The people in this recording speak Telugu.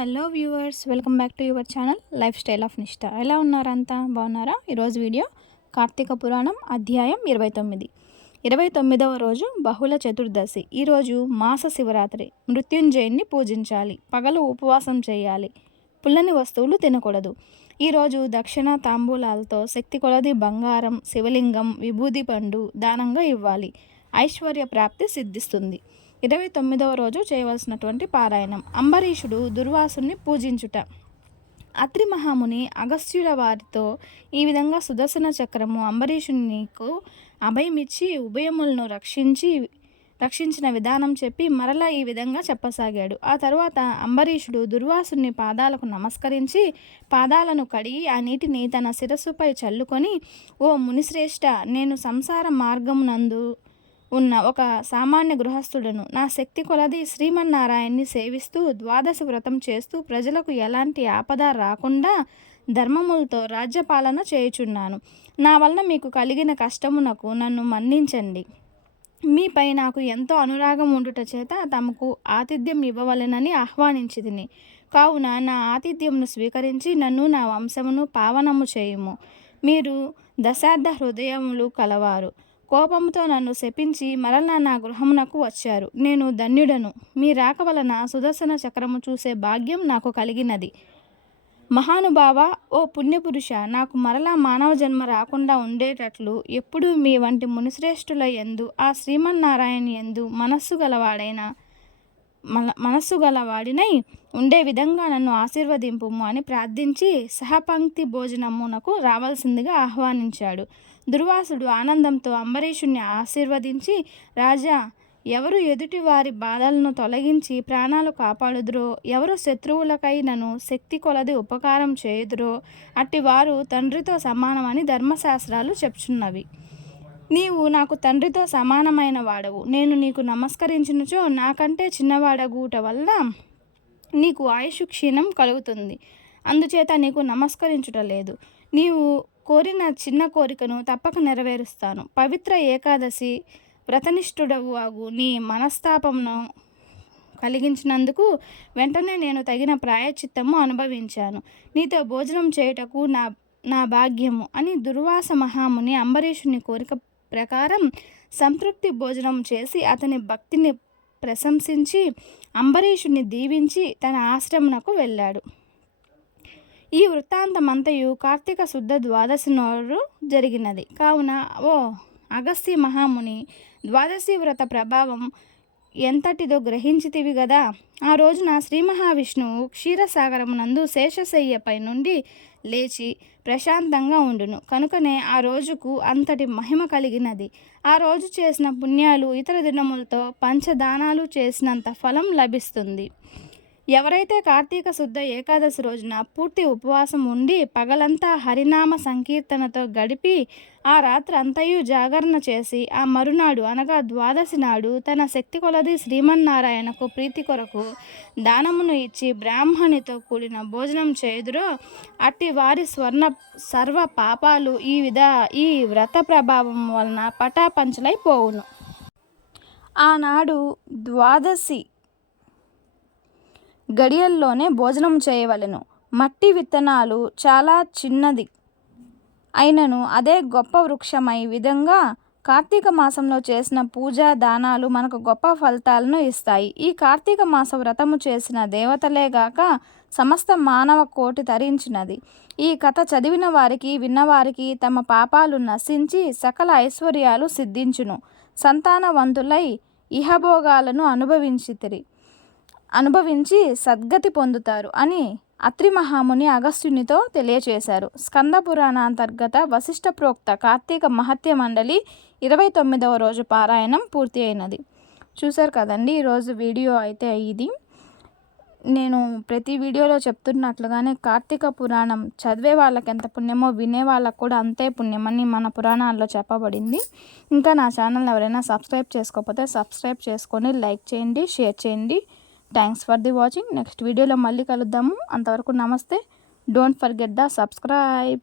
Hello viewers, welcome back to your channel life style of నిష్ఠ. ఎలా ఉన్నారంతా? బాగున్నారా? ఈరోజు వీడియో కార్తీక పురాణం అధ్యాయం 29. 29వ రోజు బహుళ చతుర్దశి. ఈరోజు మాస శివరాత్రి. మృత్యుంజయుని పూజించాలి. పగలు ఉపవాసం చేయాలి. పుల్లని వస్తువులు తినకూడదు. ఈరోజు దక్షిణ తాంబూలాలతో శక్తి కొలది బంగారం, శివలింగం, విభూది పండు దానంగా ఇవ్వాలి. ఐశ్వర్య ప్రాప్తి సిద్ధిస్తుంది. 29వ రోజు చేయవలసినటువంటి పారాయణం. అంబరీషుడు దుర్వాసుని పూజించుట. అత్రి మహాముని అగస్త్యుల వారితో ఈ విధంగా సుదర్శన చక్రము అంబరీషునికి అభయమిచ్చి ఉభయములను రక్షించిన విధానం చెప్పి మరలా ఈ విధంగా చెప్పసాగాడు. ఆ తరువాత అంబరీషుడు దుర్వాసుని పాదాలకు నమస్కరించి పాదాలను కడిగి ఆ నీటిని తన శిరస్సుపై చల్లుకొని, ఓ మునిశ్రేష్ఠ, నేను సంసార మార్గమునందు ఉన్న ఒక సామాన్య గృహస్థుడను. నా శక్తి కొలది శ్రీమన్నారాయణ్ణి సేవిస్తూ ద్వాదశ వ్రతం చేస్తూ ప్రజలకు ఎలాంటి ఆపద రాకుండా ధర్మములతో రాజ్యపాలన చేయుచున్నాను. నా వలన మీకు కలిగిన కష్టమునకు నన్ను మన్నించండి. మీపై నాకు ఎంతో అనురాగం ఉండుట చేత తమకు ఆతిథ్యం ఇవ్వవలెనని ఆహ్వానించితిని. కావున నా ఆతిథ్యమును స్వీకరించి నన్ను నా వంశమును పావనము చేయుము. మీరు దశార్థ హృదయములు కలవారు. కోపంతో నన్ను శపించి మరలా నా గృహమునకు వచ్చారు. నేను ధన్యుడను. మీ రాక వలన సుదర్శన చక్రము చూసే భాగ్యం నాకు కలిగినది. మహానుభావ, ఓ పుణ్యపురుష, నాకు మరలా మానవ జన్మ రాకుండా ఉండేటట్లు ఎప్పుడూ మీ వంటి మునిశ్రేష్ఠుల యందు ఆ శ్రీమన్నారాయణ యందు మనస్సు గలవాడినై ఉండే విధంగా నన్ను ఆశీర్వదింపుము అని ప్రార్థించి సహపంక్తి భోజనమునకు రావాల్సిందిగా ఆహ్వానించాడు. దుర్వాసుడు ఆనందంతో అంబరీషుణ్ణి ఆశీర్వదించి, రాజా, ఎవరు ఎదుటి వారి బాధలను తొలగించి ప్రాణాలు కాపాడుదురో, ఎవరు శత్రువులకై నన్ను శక్తి కొలది ఉపకారం చేయుదురో అట్టివారు తండ్రితో సమానమని ధర్మశాస్త్రాలు చెప్చున్నవి. నీవు నాకు తండ్రితో సమానమైన వాడవు. నేను నీకు నమస్కరించినచో నాకంటే చిన్నవాడగుట వల్ల నీకు ఆయుష్ క్షీణం కలుగుతుంది. అందుచేత నీకు నమస్కరించుట లేదు. నీవు కోరిన చిన్న కోరికను తప్పక నెరవేరుస్తాను. పవిత్ర ఏకాదశి వ్రతనిష్ఠుడవు అగు నీ మనస్తాపమును కలిగించినందుకు వెంటనే నేను తగిన ప్రాయశ్చిత్తము అనుభవించాను. నీతో భోజనం చేయుటకు నా భాగ్యము అని దుర్వాస మహాముని అంబరీషుని కోరిక ప్రకారం సంతృప్తి భోజనం చేసి అతని భక్తిని ప్రశంసించి అంబరీషుని దీవించి తన ఆశ్రమునకు వెళ్ళాడు. ఈ వృత్తాంతమంతయు కార్తీక శుద్ధ ద్వాదశి నాడు జరిగినది. కావున ఓ అగస్త్య మహాముని, ద్వాదశి వ్రత ప్రభావం ఎంతటిదో గ్రహించితివి గదా. ఆ రోజున శ్రీ మహావిష్ణువు క్షీరసాగరమునందు శేషశయ్యపై నుండి లేచి ప్రశాంతంగా ఉండును. కనుకనే ఆ రోజుకు అంతటి మహిమ కలిగినది. ఆ రోజు చేసిన పుణ్యాలు ఇతర దినములతో పంచదానాలు చేసినంత ఫలం లభిస్తుంది. ఎవరైతే కార్తీక శుద్ధ ఏకాదశి రోజున పూర్తి ఉపవాసం ఉండి పగలంతా హరినామ సంకీర్తనతో గడిపి ఆ రాత్రి అంతయు జాగరణ చేసి ఆ మరునాడు అనగా ద్వాదశి నాడు తన శక్తి కొలది శ్రీమన్నారాయణకు ప్రీతి కొరకు దానమును ఇచ్చి బ్రాహ్మణితో కూడిన భోజనం చేయుదురో అట్టి వారి సర్వ పాపాలు ఈ వ్రత ప్రభావం వలన పటాపంచలైపోవును. ఆనాడు ద్వాదశి గడియల్లోనే భోజనం చేయవలెను. మట్టి విత్తనాలు చాలా చిన్నది అయినను అదే గొప్ప వృక్షమై విధంగా కార్తీక మాసంలో చేసిన పూజా దానాలు మనకు గొప్ప ఫలితాలను ఇస్తాయి. ఈ కార్తీక మాస వ్రతము చేసిన దేవతలేగాక సమస్త మానవ కోటి తరించినది. ఈ కథ చదివిన వారికి విన్నవారికి తమ పాపాలు నశించి సకల ఐశ్వర్యాలు సిద్ధించును. సంతానవంతులై ఇహభోగాలను అనుభవించి సద్గతి పొందుతారు అని అత్రి మహాముని అగస్త్యునితో తెలియచేశారు. స్కంద పురాణాంతర్గత వశిష్ఠ ప్రోక్త కార్తీక మహత్య మండలి 29వ రోజు పారాయణం పూర్తి అయినది. చూశారు కదండి ఈరోజు వీడియో అయితే ఇది. నేను ప్రతి వీడియోలో చెప్తున్నట్లుగానే కార్తీక పురాణం చదివే వాళ్ళకి ఎంత పుణ్యమో వినే వాళ్ళకు కూడా అంతే పుణ్యమని మన పురాణాల్లో చెప్పబడింది. ఇంకా నా ఛానల్ ఎవరైనా సబ్స్క్రైబ్ చేసుకోకపోతే సబ్స్క్రైబ్ చేసుకొని లైక్ చేయండి, షేర్ చేయండి. Thanks for the watching. Next వీడియోలో మళ్ళీ కలుద్దాము. అంతవరకు నమస్తే. Don't forget the subscribe.